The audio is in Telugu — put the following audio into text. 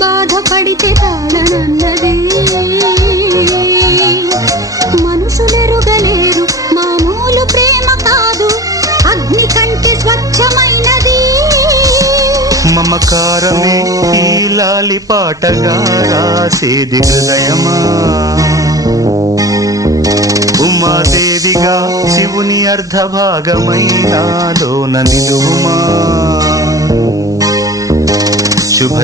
బాధపడితే తాళనన్నది. మనుషులెరుగలేరు మామూలు ప్రేమ కాదు, అగ్ని కంటే స్వచ్ఛమైనది. మమకారమే ఈ లాలి పాటగా రాసేది హృదయమా, ఉమాదేవిగా శివుని అర్ధభాగమైనాలోన నిలువుమా. శుభ